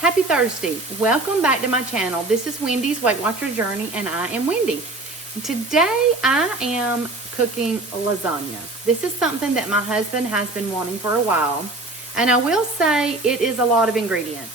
happy Thursday. Welcome back to my channel. This is Wendy's Weight Watcher Journey and I am Wendy. Today I am cooking lasagna. This is something that my husband has been wanting for a while, and I will say it is a lot of ingredients.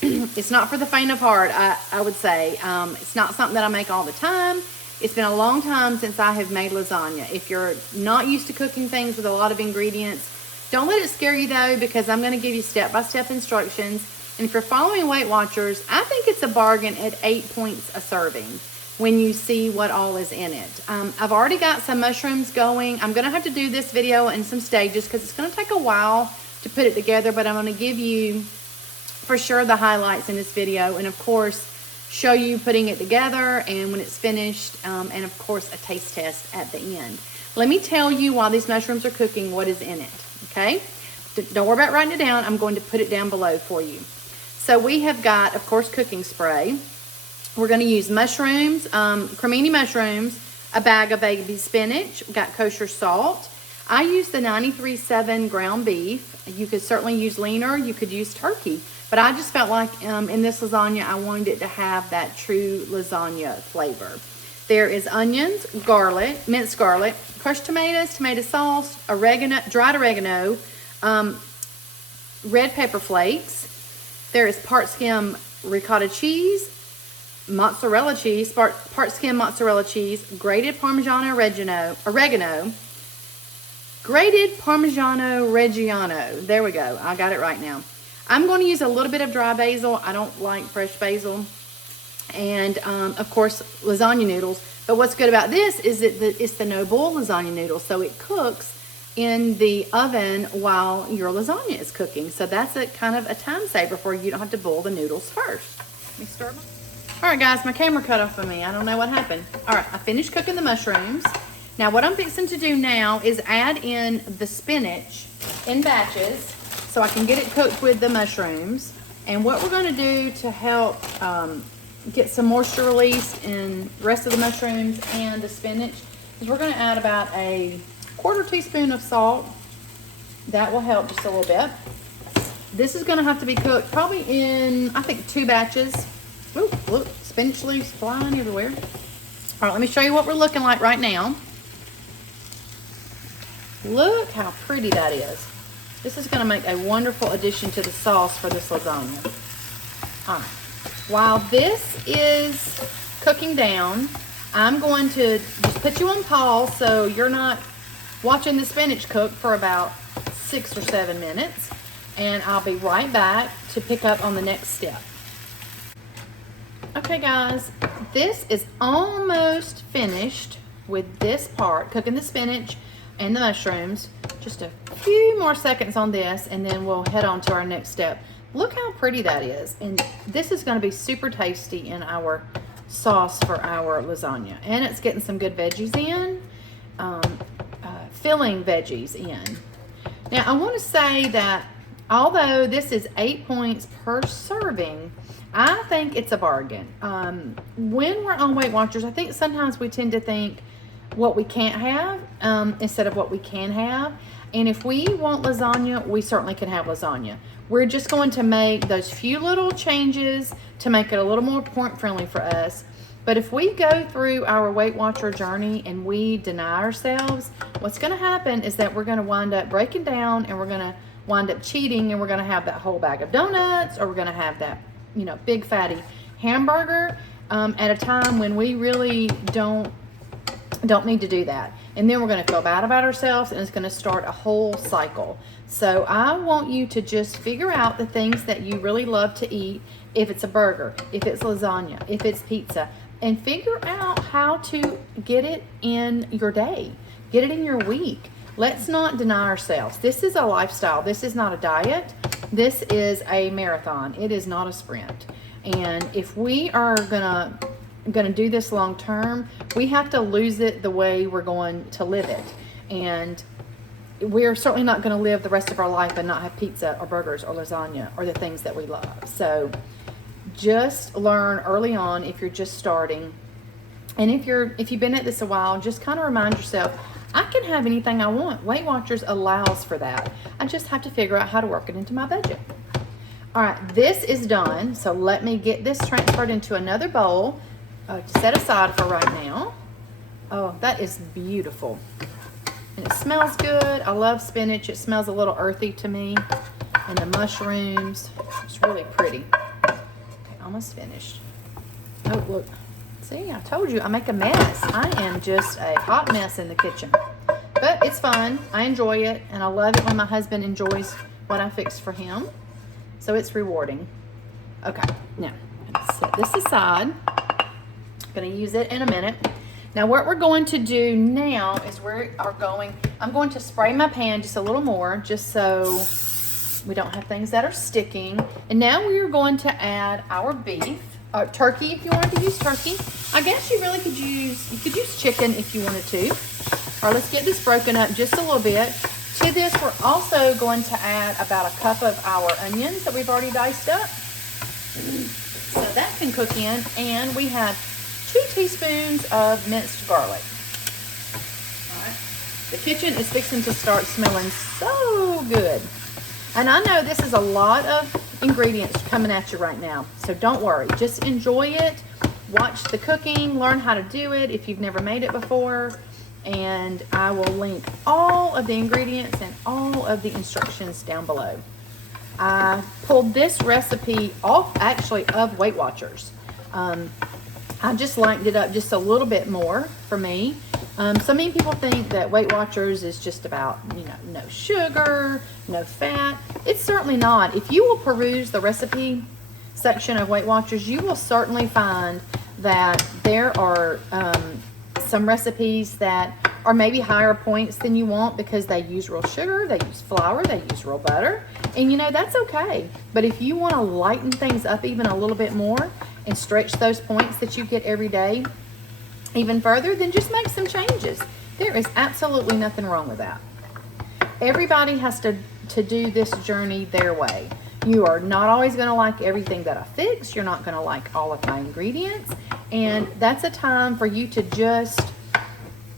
It's not for the faint of heart, I would say. It's not something that I make all the time. It's been a long time since I have made lasagna. If you're not used to cooking things with a lot of ingredients, don't let it scare you though, because I'm going to give you step-by-step instructions. And if you're following Weight Watchers, I think it's a bargain at 8 points a serving when you see what all is in it. I've already got some mushrooms going. I'm going to have to do this video in some stages because it's going to take a while to put it together, but I'm going to give you for sure the highlights in this video, and of course show you putting it together and when it's finished, and of course a taste test at the end. Let me tell you while these mushrooms are cooking what is in it, okay? Don't worry about writing it down. I'm going to put it down below for you. So we have got, of course, cooking spray. We're going to use mushrooms, Cremini mushrooms, a bag of baby spinach. We've got kosher salt. I use the 93.7 ground beef. You could certainly use leaner. You could use turkey. But I just felt like in this lasagna, I wanted it to have that true lasagna flavor. There is onions, garlic, minced garlic, crushed tomatoes, tomato sauce, oregano, dried oregano, red pepper flakes. There is part skim ricotta cheese, mozzarella cheese, part skim mozzarella cheese, grated Parmigiano oregano, grated Parmigiano Reggiano. There we go. I got it right now. I'm going to use a little bit of dry basil. I don't like fresh basil. And, of course, lasagna noodles. But what's good about this is that it's the no-boil lasagna noodles. So it cooks in the oven while your lasagna is cooking. So that's a kind of a time saver for you. You don't have to boil the noodles first. Let me start. All right, guys, my camera cut off of me. I don't know what happened. All right, I finished cooking the mushrooms. Now, what I'm fixing to do now is add in the spinach in batches so I can get it cooked with the mushrooms. And what we're going to do to help get some moisture released in the rest of the mushrooms and the spinach is we're going to add about a 1/4 teaspoon of salt. That will help just a little bit. This is going to have to be cooked probably in, I think, 2 batches. Ooh, look, spinach leaves flying everywhere. All right, let me show you what we're looking like right now. Look how pretty that is. This is going to make a wonderful addition to the sauce for this lasagna. All right. While this is cooking down, I'm going to just put you on pause so you're not watching the spinach cook for about 6 or 7 minutes. And I'll be right back to pick up on the next step. Okay, guys, this is almost finished with this part, cooking the spinach and the mushrooms. Just a few more seconds on this and then we'll head on to our next step. Look how pretty that is. And this is going to be super tasty in our sauce for our lasagna. And it's getting some good veggies in, filling veggies in. Now, I want to say that although this is 8 points per serving, I think it's a bargain. When we're on Weight Watchers, I think sometimes we tend to think what we can't have instead of what we can have. And if we want lasagna, we certainly can have lasagna. We're just going to make those few little changes to make it a little more point friendly for us. But if we go through our Weight Watcher journey and we deny ourselves, what's going to happen is that we're going to wind up breaking down and we're going to wind up cheating, and we're going to have that whole bag of donuts, or we're going to have that, you know, big fatty hamburger at a time when we really don't need to do that. And then we're going to feel bad about ourselves, and it's going to start a whole cycle. So I want you to just figure out the things that you really love to eat. If it's a burger, if it's lasagna, if it's pizza, and figure out how to get it in your day, get it in your week. Let's not deny ourselves. This is a lifestyle. This is not a diet. This is a marathon. It is not a sprint. And if we are gonna do this long term, we have to lose it the way we're going to live it. And we're certainly not going to live the rest of our life and not have pizza or burgers or lasagna or the things that we love. So just learn early on if you're just starting. And if you've been at this a while, just kind of remind yourself, I can have anything I want. Weight Watchers allows for that. I just have to figure out how to work it into my budget. All right, this is done. So let me get this transferred into another bowl to set aside for right now. Oh, that is beautiful. And it smells good. I love spinach. It smells a little earthy to me. And the mushrooms. It's really pretty. Okay, almost finished. Oh, look. See, I told you I make a mess. I am just a hot mess in the kitchen. But it's fun. I enjoy it. And I love it when my husband enjoys what I fix for him. So it's rewarding. Okay, now let's set this aside. I'm going to use it in a minute. Now what we're going to do now is I'm going to spray my pan just a little more just so we don't have things that are sticking. And now we are going to add our beef, turkey if you wanted to use turkey. I guess you could use chicken if you wanted to. All right, let's get this broken up just a little bit. To this, we're also going to add about a cup of our onions that we've already diced up. So that can cook in, and we have 2 teaspoons of minced garlic. All right. The kitchen is fixing to start smelling so good. And I know this is a lot of ingredients coming at you right now, so don't worry. Just enjoy it. Watch the cooking, learn how to do it if you've never made it before. And I will link all of the ingredients and all of the instructions down below. I pulled this recipe off actually of Weight Watchers. I just lightened it up just a little bit more for me. So many people think that Weight Watchers is just about, no sugar, no fat. It's certainly not. If you will peruse the recipe section of Weight Watchers, you will certainly find that there are some recipes that are maybe higher points than you want because they use real sugar, they use flour, they use real butter, and that's okay. But if you want to lighten things up even a little bit more and stretch those points that you get every day even further, then just make some changes. There is absolutely nothing wrong with that. Everybody has to do this journey their way. You are not always going to like everything that I fix. You're not going to like all of my ingredients. And that's a time for you to just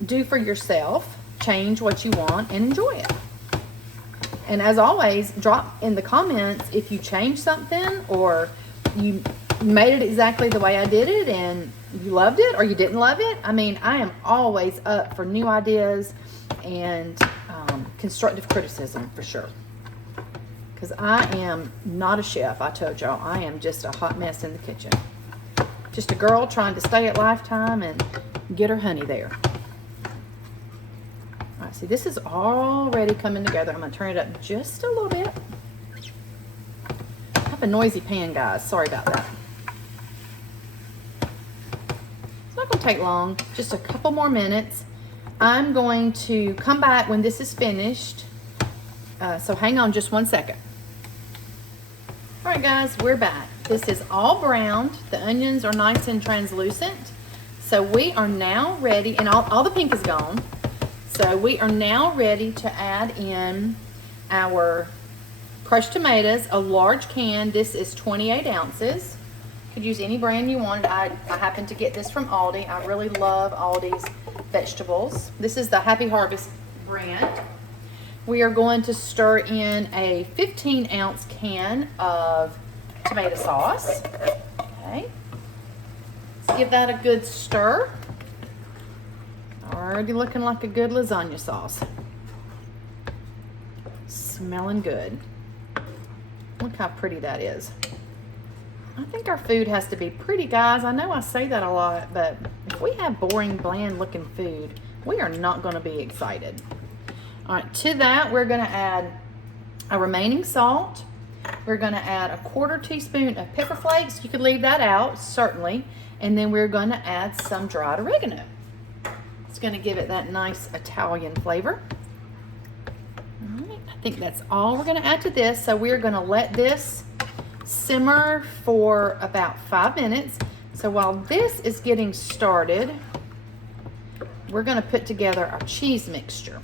do for yourself, change what you want, and enjoy it. And as always, drop in the comments if you changed something or you made it exactly the way I did it and you loved it or you didn't love it. I mean, I am always up for new ideas and constructive criticism for sure. Because I am not a chef, I told y'all. I am just a hot mess in the kitchen. Just a girl trying to stay at Lifetime and get her honey there. All right, see, this is already coming together. I'm going to turn it up just a little bit. I have a noisy pan, guys. Sorry about that. It's not going to take long. Just a couple more minutes. I'm going to come back when this is finished. So hang on just 1 second. All right, guys, we're back. This is all browned. The onions are nice and translucent. So we are now ready, and all the pink is gone. So we are now ready to add in our crushed tomatoes, a large can. This is 28 ounces. You could use any brand you wanted. I happen to get this from Aldi. I really love Aldi's vegetables. This is the Happy Harvest brand. We are going to stir in a 15-ounce can of tomato sauce. Okay. Let's give that a good stir. Already looking like a good lasagna sauce. Smelling good. Look how pretty that is. I think our food has to be pretty, guys. I know I say that a lot, but if we have boring, bland-looking food, we are not going to be excited. All right, to that, we're going to add our remaining salt. We're going to add a 1/4 teaspoon of pepper flakes. You could leave that out, certainly. And then we're going to add some dried oregano. It's going to give it that nice Italian flavor. All right, I think that's all we're going to add to this. So we're going to let this simmer for about 5 minutes. So while this is getting started, we're going to put together our cheese mixture.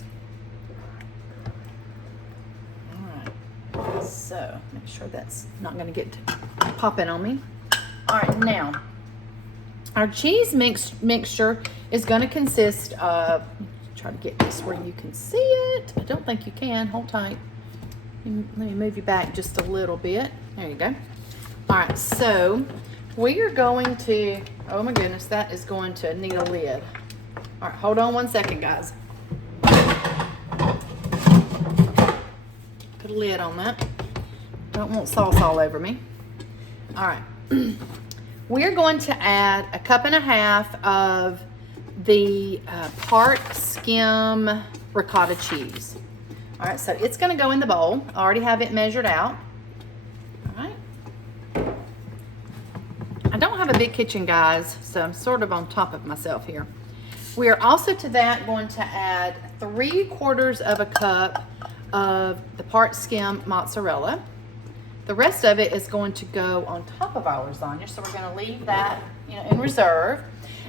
So make sure that's not going to get popping on me. All right, now our cheese mixture is going to consist of, try to get this where you can see it. I don't think you can. Hold tight. Let me move you back just a little bit. There you go. All right, so we are going to, oh my goodness, that is going to need a lid. All right, hold on one second, guys. Put a lid on that. Don't want sauce all over me. All right. We're going to add 1.5 cups of the part skim ricotta cheese. All right, so it's going to go in the bowl. I already have it measured out. All right. I don't have a big kitchen, guys, so I'm sort of on top of myself here. We are also to that going to add 3/4 cup of the part skim mozzarella. The rest of it is going to go on top of our lasagna, so we're going to leave that, in reserve.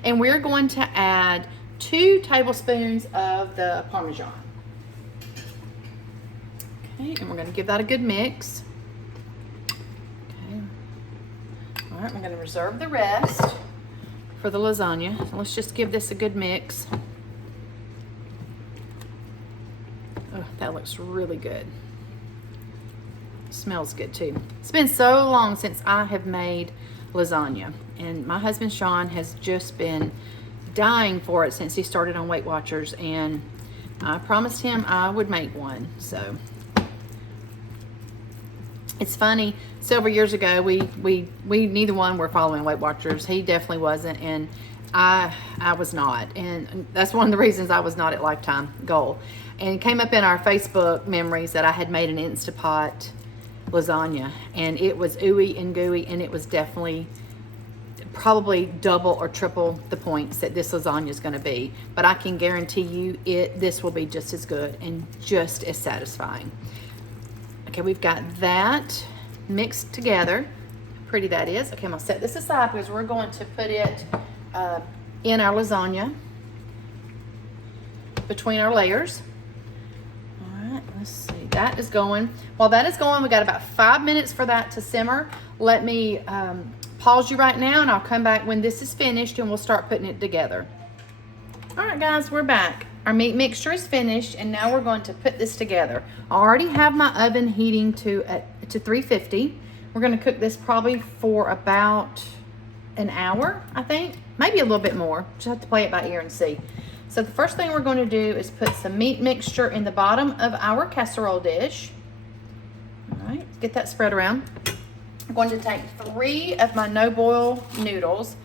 And we're going to add 2 tablespoons of the Parmesan. Okay, and we're going to give that a good mix. Okay. All right, we're going to reserve the rest for the lasagna. So let's just give this a good mix. Oh, that looks really good. Smells good too. It's been so long since I have made lasagna, and my husband Sean has just been dying for it since he started on Weight Watchers, and I promised him I would make one. So it's funny, several years ago we neither one were following Weight Watchers. He definitely wasn't, and I was not, and that's one of the reasons I was not at Lifetime Goal. And it came up in our Facebook memories that I had made an Instapot lasagna, and it was ooey and gooey, and it was definitely probably double or triple the points that this lasagna is going to be. But I can guarantee you this will be just as good and just as satisfying. Okay, we've got that mixed together. Pretty that is. Okay, I'm gonna set this aside because we're going to put it in our lasagna between our layers. All right, let's see. That is going. While that is going, we got about 5 minutes for that to simmer. Let me pause you right now, and I'll come back when this is finished, and we'll start putting it together. All right, guys, we're back. Our meat mixture is finished, and now we're going to put this together. I already have my oven heating to 350. We're going to cook this probably for about an hour, I think. Maybe a little bit more. Just have to play it by ear and see. So the first thing we're going to do is put some meat mixture in the bottom of our casserole dish. All right, get that spread around. I'm going to take 3 of my no-boil noodles.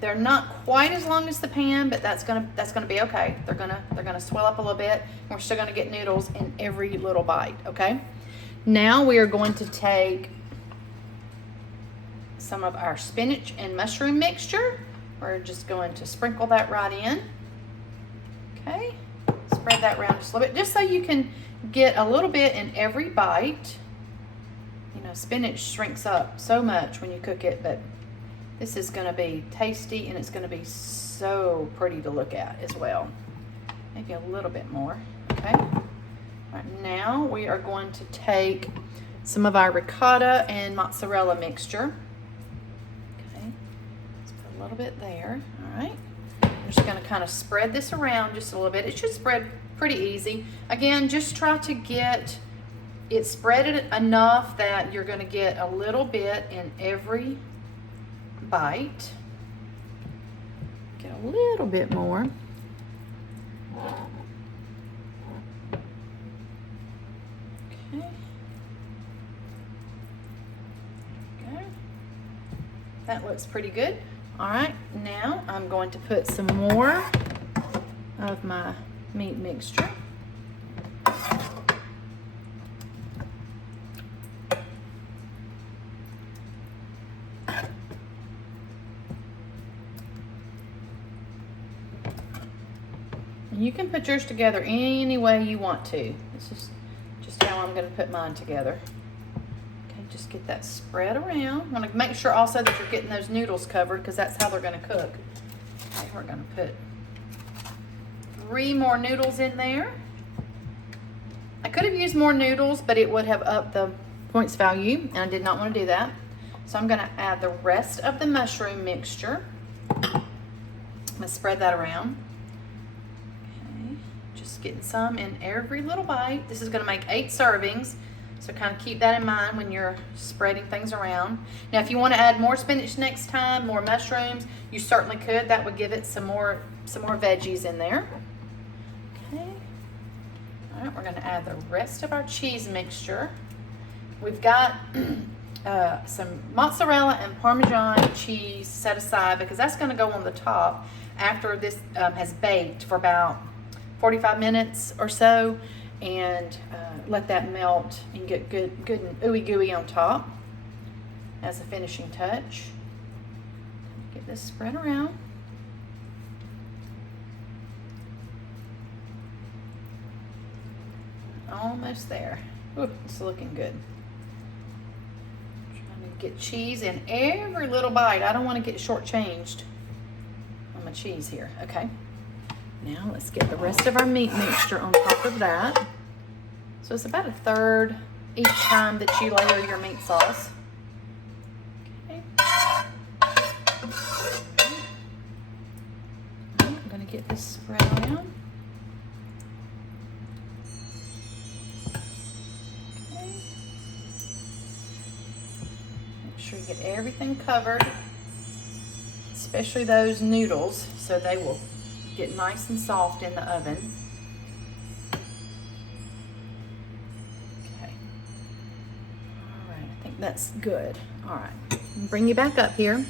They're not quite as long as the pan, but that's gonna be okay. They're gonna swell up a little bit, and we're still gonna get noodles in every little bite. Okay. Now we are going to take some of our spinach and mushroom mixture. We're just going to sprinkle that right in. Okay. Spread that around just a little bit, just so you can get a little bit in every bite. You know, spinach shrinks up so much when you cook it, but this is going to be tasty, and it's going to be so pretty to look at as well. Maybe a little bit more. Okay. All right, now we are going to take some of our ricotta and mozzarella mixture. Okay. Let's put a little bit there. All right. I'm just going to kind of spread this around just a little bit. It should spread pretty easy. Again, just try to get it spread enough that you're going to get a little bit in every bite. Get a little bit more. Okay. Okay. That looks pretty good. All right, now I'm going to put some more of my meat mixture. You can put yours together any way you want to. This is just how I'm going to put mine together. Okay, just get that spread around. Want to make sure also that you're getting those noodles covered, because that's how they're going to cook. Okay, we're going to put 3 more noodles in there. I could have used more noodles, but it would have upped the points value, and I did not want to do that. So I'm going to add the rest of the mushroom mixture. I'm going to spread that around. Just getting some in every little bite. This is going to make 8 servings. So kind of keep that in mind when you're spreading things around. Now, if you want to add more spinach next time, more mushrooms, you certainly could. That would give it some more veggies in there. Okay. All right, we're going to add the rest of our cheese mixture. We've got some mozzarella and Parmesan cheese set aside because that's going to go on the top after this has baked for about 45 minutes or so, and let that melt and get good and ooey gooey on top as a finishing touch. Get this spread around. Almost there. Ooh, it's looking good. Trying to get cheese in every little bite. I don't want to get shortchanged on my cheese here. Okay. Now let's get the rest of our meat mixture on top of that. So it's about a third each time that you layer your meat sauce. Okay. I'm going to get this spread around. Okay. Make sure you get everything covered, especially those noodles, so they will get nice and soft in the oven. Okay. All right, I think that's good. All right, bring you back up here.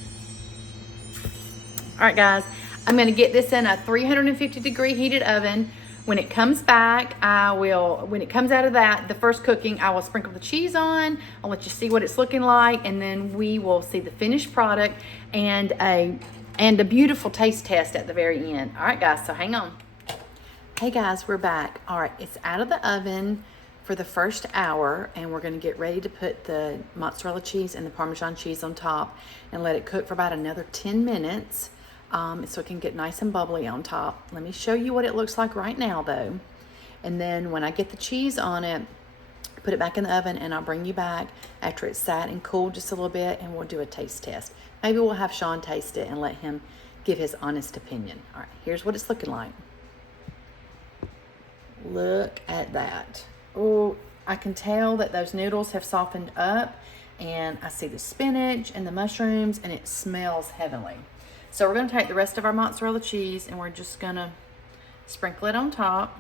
All right, guys, I'm gonna get this in a 350-degree heated oven. When it comes back, when it comes out of that, the first cooking, I will sprinkle the cheese on. I'll let you see what it's looking like, and then we will see the finished product and a beautiful taste test at the very end. All right, guys, so hang on. Hey, guys, we're back. All right, it's out of the oven for the first hour, and we're going to get ready to put the mozzarella cheese and the Parmesan cheese on top and let it cook for about another 10 minutes so it can get nice and bubbly on top. Let me show you what it looks like right now, though. And then when I get the cheese on it, put it back in the oven, and I'll bring you back after it's sat and cooled just a little bit, and we'll do a taste test. Maybe we'll have Sean taste it and let him give his honest opinion. All right, here's what it's looking like. Look at that. Oh, I can tell that those noodles have softened up, and I see the spinach and the mushrooms, and it smells heavenly. So we're going to take the rest of our mozzarella cheese, and we're just going to sprinkle it on top.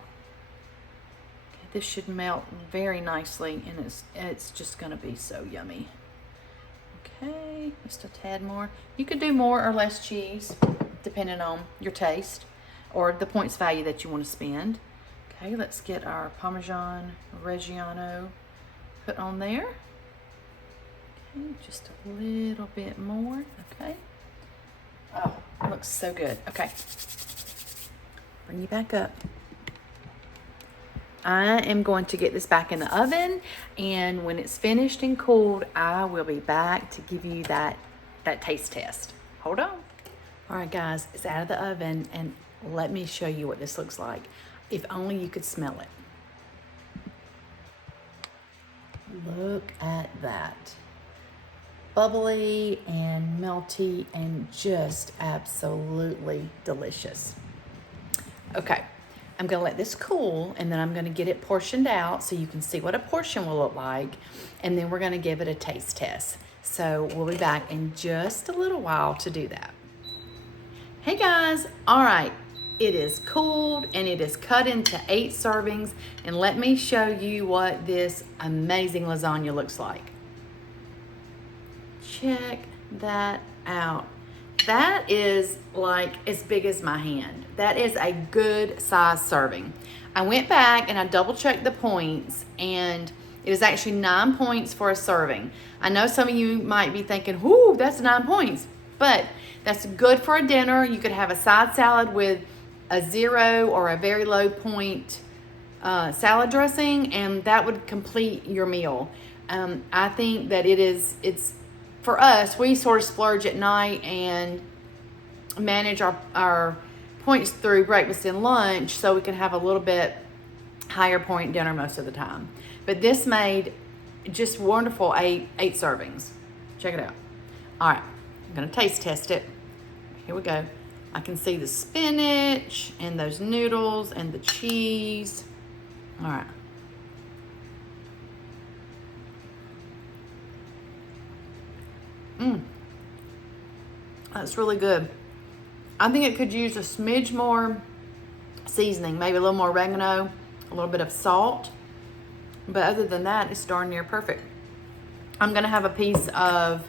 Okay, this should melt very nicely, and it's just going to be so yummy. Okay, just a tad more. You could do more or less cheese, depending on your taste or the points value that you want to spend. Okay, let's get our Parmesan Reggiano put on there. Okay, just a little bit more. Okay. Oh, it looks so good. Okay. Bring you back up. I am going to get this back in the oven, and when it's finished and cooled, I will be back to give you that taste test. Hold on. All right, guys, it's out of the oven, and let me show you what this looks like. If only you could smell it. Look at that. Bubbly and melty and just absolutely delicious. Okay. I'm going to let this cool, and then I'm going to get it portioned out so you can see what a portion will look like, and then we're going to give it a taste test. So we'll be back in just a little while to do that. Hey guys, all right, it is cooled and it is cut into 8 servings, and let me show you what this amazing lasagna looks like. Check that out. That is like as big as my hand. That is a good size serving. I went back and I double checked the points, and it is actually 9 points for a serving. I know some of you might be thinking, whoo, that's 9 points, but that's good for a dinner. You could have a side salad with a 0 or a very low point salad dressing, and that would complete your meal. I think that it's for us, we sort of splurge at night and manage our points through breakfast and lunch so we can have a little bit higher point dinner most of the time. But this made just wonderful 8 servings. Check it out. All right, I'm gonna taste test it. Here we go. I can see the spinach and those noodles and the cheese. All right. That's really good. I think it could use a smidge more seasoning, maybe a little more oregano, a little bit of salt. But other than that, it's darn near perfect. I'm gonna have a piece of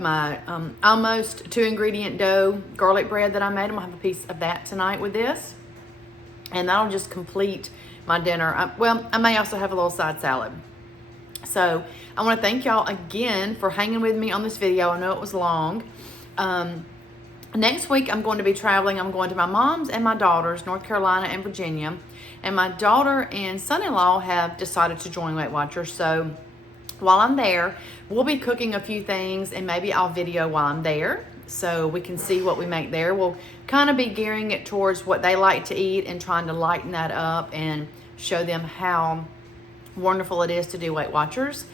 my almost 2-ingredient dough garlic bread that I made. I'm gonna have a piece of that tonight with this, and that'll just complete my dinner. Well, I may also have a little side salad. So I want to thank y'all again for hanging with me on this video. I know it was long. Next week I'm going to be traveling. I'm going to my mom's and my daughter's, North Carolina and Virginia, and my daughter and son-in-law have decided to join Weight Watchers. So while I'm there, we'll be cooking a few things, and maybe I'll video while I'm there so we can see what we make there. We'll kind of be gearing it towards what they like to eat and trying to lighten that up and show them how wonderful it is to do Weight Watchers.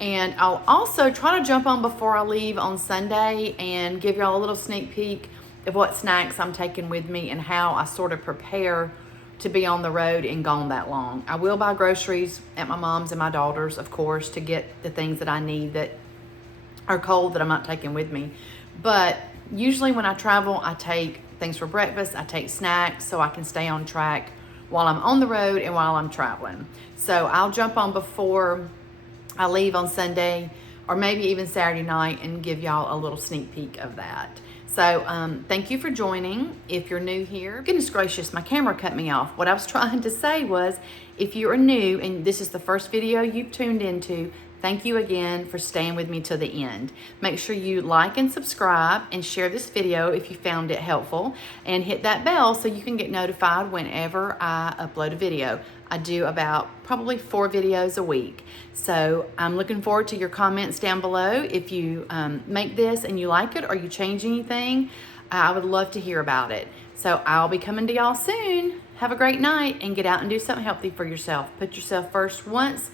And I'll also try to jump on before I leave on Sunday and give y'all a little sneak peek of what snacks I'm taking with me and how I sort of prepare to be on the road and gone that long. I will buy groceries at my mom's and my daughter's, of course, to get the things that I need that are cold that I'm not taking with me. But usually when I travel, I take things for breakfast, I take snacks so I can stay on track while I'm on the road and while I'm traveling. So I'll jump on before I leave on Sunday or maybe even Saturday night and give y'all a little sneak peek of that. So thank you for joining. If you're new here, goodness gracious, my camera cut me off. What I was trying to say was, if you are new and this is the first video you've tuned into, thank you again for staying with me to the end. Make sure you like and subscribe and share this video if you found it helpful, and hit that bell so you can get notified whenever I upload a video. I do about probably 4 videos a week. So I'm looking forward to your comments down below. If you make this and you like it or you change anything, I would love to hear about it. So I'll be coming to y'all soon. Have a great night and get out and do something healthy for yourself. Put yourself first once.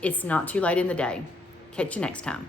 It's not too late in the day. Catch you next time.